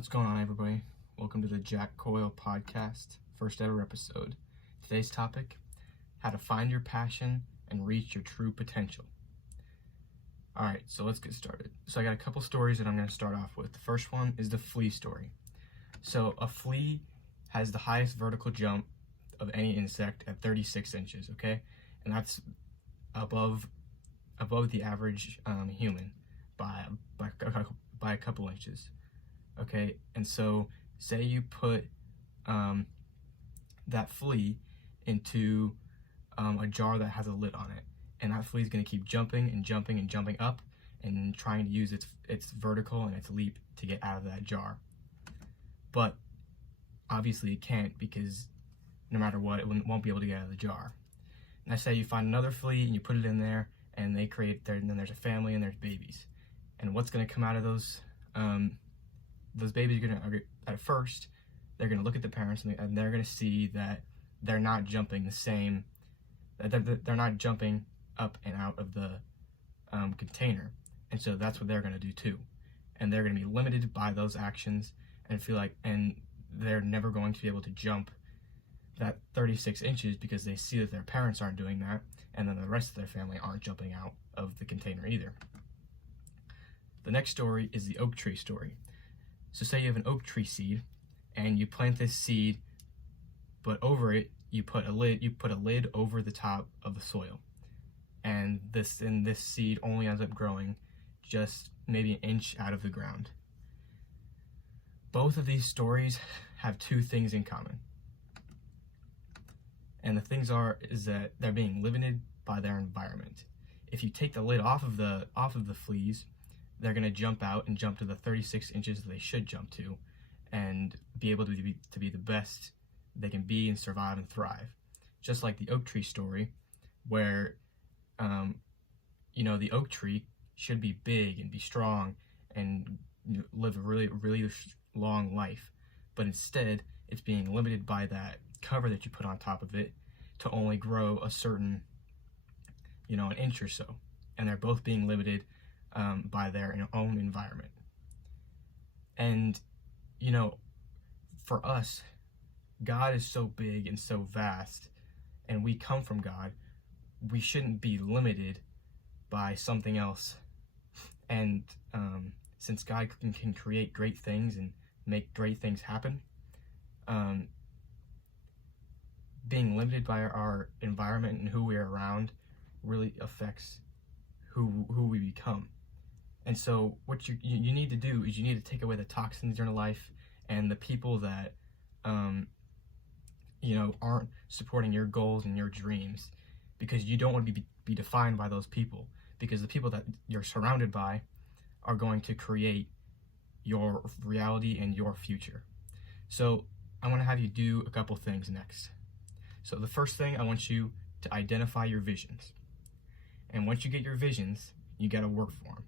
What's going on, everybody? Welcome to the Jack Coil Podcast, first ever episode. Today's topic, how to find your passion and reach your true potential. Alright, so let's get started. So I got a couple stories that I'm going to start off with. The first one is the flea story. So a flea has the highest vertical jump of any insect at 36 inches, okay? And that's above the average human by a couple inches. Okay, and so say you put that flea into a jar that has a lid on it, and that flea is going to keep jumping and jumping and jumping up and trying to use its vertical and its leap to get out of that jar. But obviously it can't, because no matter what, it won't be able to get out of the jar. Now say you find another flea and you put it in there, and they create and then there's a family and there's babies. And what's going to come out of those babies are going to, at first, they're going to look at the parents and they're going to see that they're not jumping the same, they're not jumping up and out of the container. And so that's what they're going to do too. And they're going to be limited by those actions and they're never going to be able to jump that 36 inches because they see that their parents aren't doing that, and then the rest of their family aren't jumping out of the container either. The next story is the oak tree story. So say you have an oak tree seed and you plant this seed, but over it you put a lid over the top of the soil. And this seed only ends up growing just maybe an inch out of the ground. Both of these stories have two things in common. And the things is that they're being limited by their environment. If you take the lid off of the fleas, they're going to jump out and jump to the 36 inches that they should jump to and be able to be the best they can be and survive and thrive. Just like the oak tree story, where the oak tree should be big and be strong and live a really, really long life, but instead it's being limited by that cover that you put on top of it to only grow a certain, an inch or so. And they're both being limited by their own environment. And, for us, God is so big and so vast, and we come from God. We shouldn't be limited by something else. And since God can create great things and make great things happen, being limited by our environment and who we're around really affects who we become. And so what you need to do is you need to take away the toxins in your life and the people that aren't supporting your goals and your dreams, because you don't want to be defined by those people, because the people that you're surrounded by are going to create your reality and your future. So I want to have you do a couple things next. So the first thing, I want you to identify your visions. And once you get your visions, you got to work for them.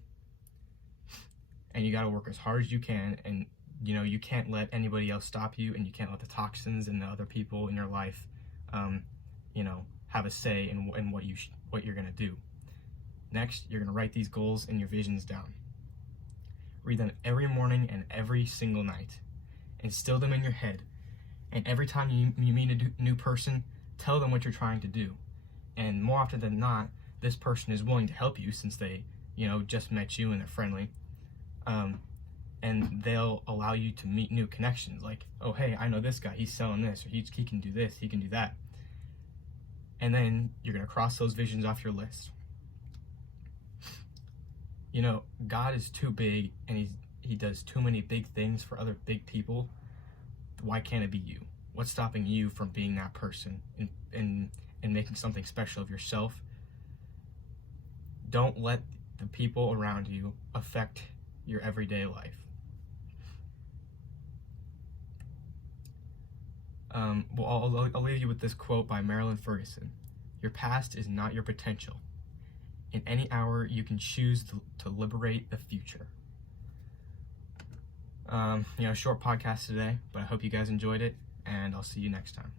And you got to work as hard as you can, and you can't let anybody else stop you, and you can't let the toxins and the other people in your life have a say in what you're going to do. Next, you're going to write these goals and your visions down. Read them every morning and every single night. Instill them in your head. And every time you meet a new person, tell them what you're trying to do. And more often than not, this person is willing to help you, since they just met you and they're friendly. And they'll allow you to meet new connections, like, oh, hey, I know this guy, he's selling this, or he can do this, he can do that. And then you're going to cross those visions off your list. God is too big, and he does too many big things for other big people. Why can't it be you? What's stopping you from being that person and making something special of yourself? Don't let the people around you affect your everyday life. I'll leave you with this quote by Marilyn Ferguson. Your past is not your potential. In any hour, you can choose to liberate the future. Short podcast today, but I hope you guys enjoyed it, and I'll see you next time.